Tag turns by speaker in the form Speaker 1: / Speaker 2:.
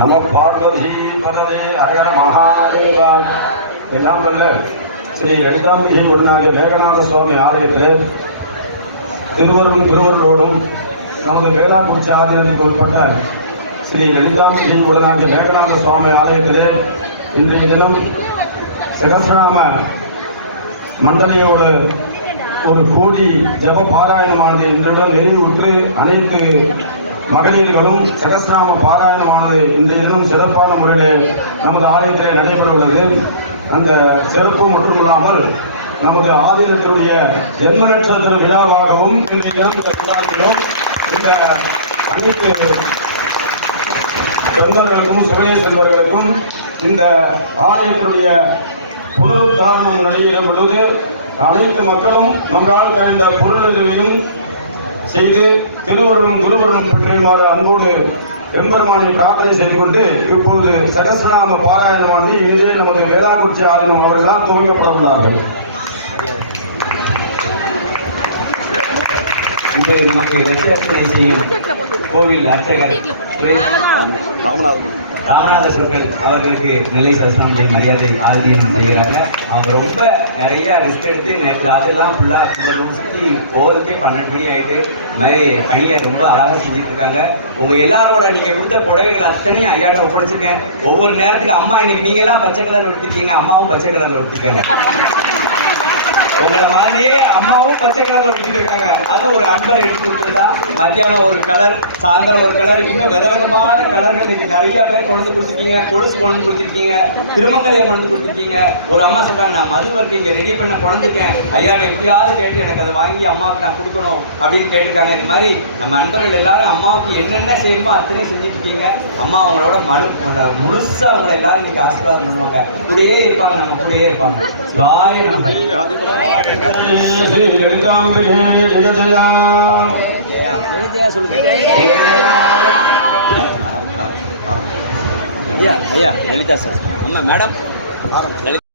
Speaker 1: பதவே அரகர மகாதேவா. எல்லாம் வல்ல ஸ்ரீ லலிதாம்பிகை உடனாகிய மேகநாத சுவாமி ஆலயத்தில் திருவருளும் குருவர்களோடும் நமது வேளாங்குறிச்சி ஆதீனத்துக்கு உட்பட்ட ஸ்ரீ லலிதாம்பிகை உடனாகிய மேகநாத சுவாமி ஆலயத்திலே இன்றைய தினம் சகசிரநாம மண்டலையோடு ஒரு கோடி ஜப பாராயணமானது இன்றுடன் நிறைவுற்று அனைத்து மகளிர்களும் சகசிராம பாராயணமானது இன்றைய தினம் சிறப்பான முறையிலே நமது ஆலயத்திலே நடைபெற உள்ளது அந்த சிறப்பு மட்டுமல்லாமல் நமது ஆதீனத்தினுடைய ஜென்ம நட்சத்திர விழாவாகவும் இன்றைய தினம் இதை கொண்டாடுகிறோம். இந்த அனைத்து செல்வர்களுக்கும் சிவனே செல்வர்களுக்கும் இந்த ஆலயத்தினுடைய புனருத்தாரணம் நடைபெறும் பொழுது அனைத்து மக்களும் நம்மால் கழிந்த பொருளுதவியும் செய்து திருவருளும் குருவருளும் பெற்றுமாறு அன்போடு எம்பெருமானை பிரார்த்தனை செய்து கொண்டு இப்பொழுது சகசிரநாம பாராயணமானது இன்றே நமது வேளாக்குறிச்சி ஆதீனம் அவர்களால் துவங்கப்பட உள்ளார்கள்.
Speaker 2: உங்களை நமக்கு செய்யும் கோவில் அர்ச்சகர் ராமநாத சொற்கள் அவர்களுக்கு நெல்லை சஸ்நாமத்தை மரியாதை ஆதீனம் செய்கிறாங்க. அவங்க ரொம்ப நிறைய ரிஸ்க் எடுத்து நேற்று ராத்திரிலாம் ஃபுல்லாக கும்பலும் சுற்றி போகிறதுக்கே பன்னெண்டு மணி ஆயிட்டு இந்த மாதிரி பணியை ரொம்ப அழகாக செஞ்சுட்டு இருக்காங்க. உங்கள் எல்லாரோட நீங்கள் கொடுத்த புடவைகள் அத்தனையும் ஐயாட்ட ஒப்படைச்சிருக்கேன். ஒவ்வொரு நேரத்துக்கு அம்மா இன்னைக்கு நீங்களாம் பச்சை கலரில் விட்டுருக்கீங்க அம்மாவும் பச்சை கலரில் விட்டுருக்காங்க உங்களை மாதிரியே பச்சை கலர்ல விட்டுட்டு இருக்காங்க. அது ஒரு அன்பா எடுத்து கொடுத்ததா? மத்தியானம் ஒரு கலர் சாயந்தரம் ஒரு கலர் இங்க வித விதமான கலர்கள் நீங்க நிறைய பேர் கொண்டு கொடுத்துருக்கீங்க கொலுசு கொண்டு கொடுத்துருக்கீங்க திருமங்கலையை கொண்டு கொடுத்துருக்கீங்க ஒரு அம்மா சொல்றாங்க நான் மது வரைக்கும் இங்க ரெடி பண்ண கொண்டிருக்கேன் ஐயா எப்படியாவது கேட்டு எனக்கு அதை வாங்கி அம்மாவுக்கு நான் கொடுக்கணும். அப்படின்னு கேட்டுருக்காங்க. இந்த மாதிரி நம்ம நண்பர்கள் எல்லாரும் அம்மாவுக்கு என்னென்ன செய்யணுமோ அத்தனையும் செஞ்சு இருக்கீங்க. அம்மா அவங்களோட மனு முழுசா அவங்க எல்லாரும் இன்னைக்கு ஆசீர்வாதம் பண்ணுவாங்க. கூடயே இருப்பாங்க நம்ம கூடயே இருப்பாங்க. சிவாய அம்மா மேடம். லலிதா